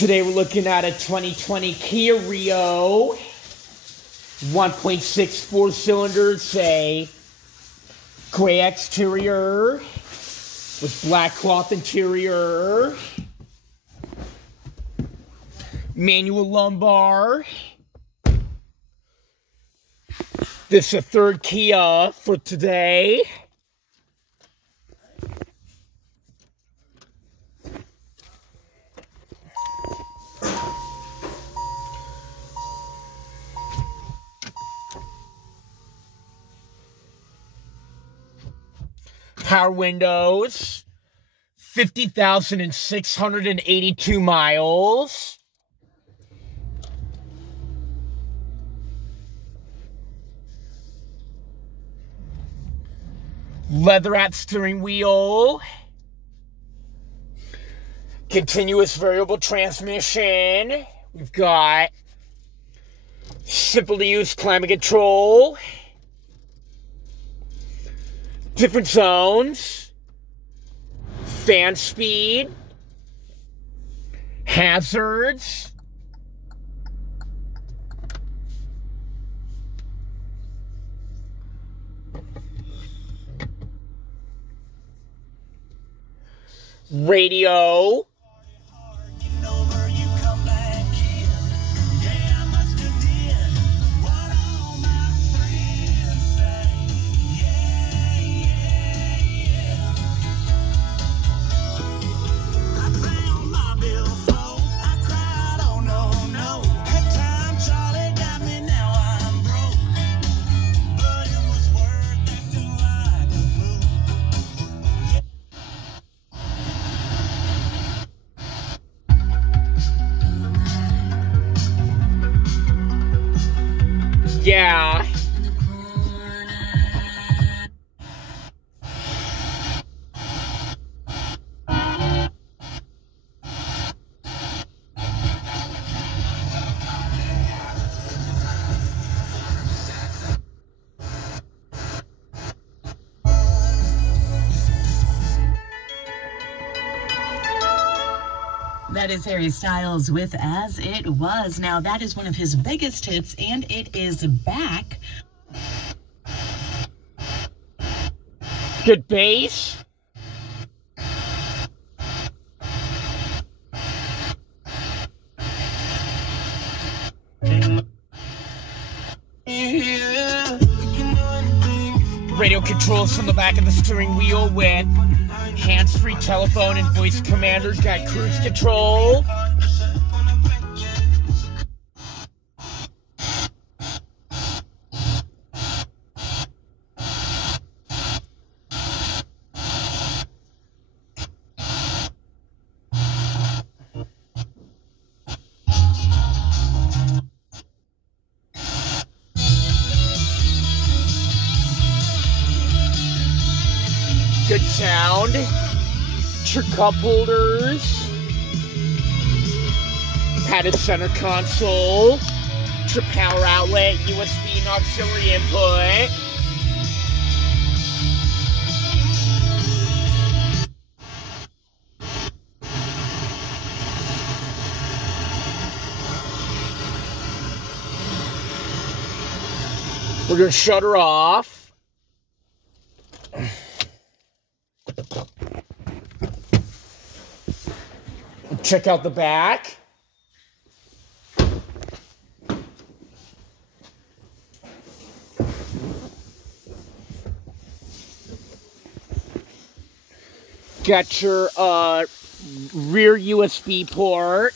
Today we're looking at a 2020 Kia Rio, 1.6 4-cylinder, gray exterior with black cloth interior, manual lumbar. This is the third Kia for today. Power windows, 50,682 miles. Leatherette steering wheel. Continuous variable transmission. We've got simple to use climate control. Different zones, fan speed, hazards, radio, yeah. That is Harry Styles with As It Was. Now, that is one of his biggest hits, and it is back. Good bass. Radio controls from the back of the steering wheel with hands-free telephone and voice commanders. Got cruise control. Good sound. Your cup holders. Padded center console. Your power outlet, USB and auxiliary input. We're going to shut her off. Check out the back. Got your rear USB port,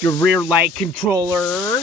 your rear light controller.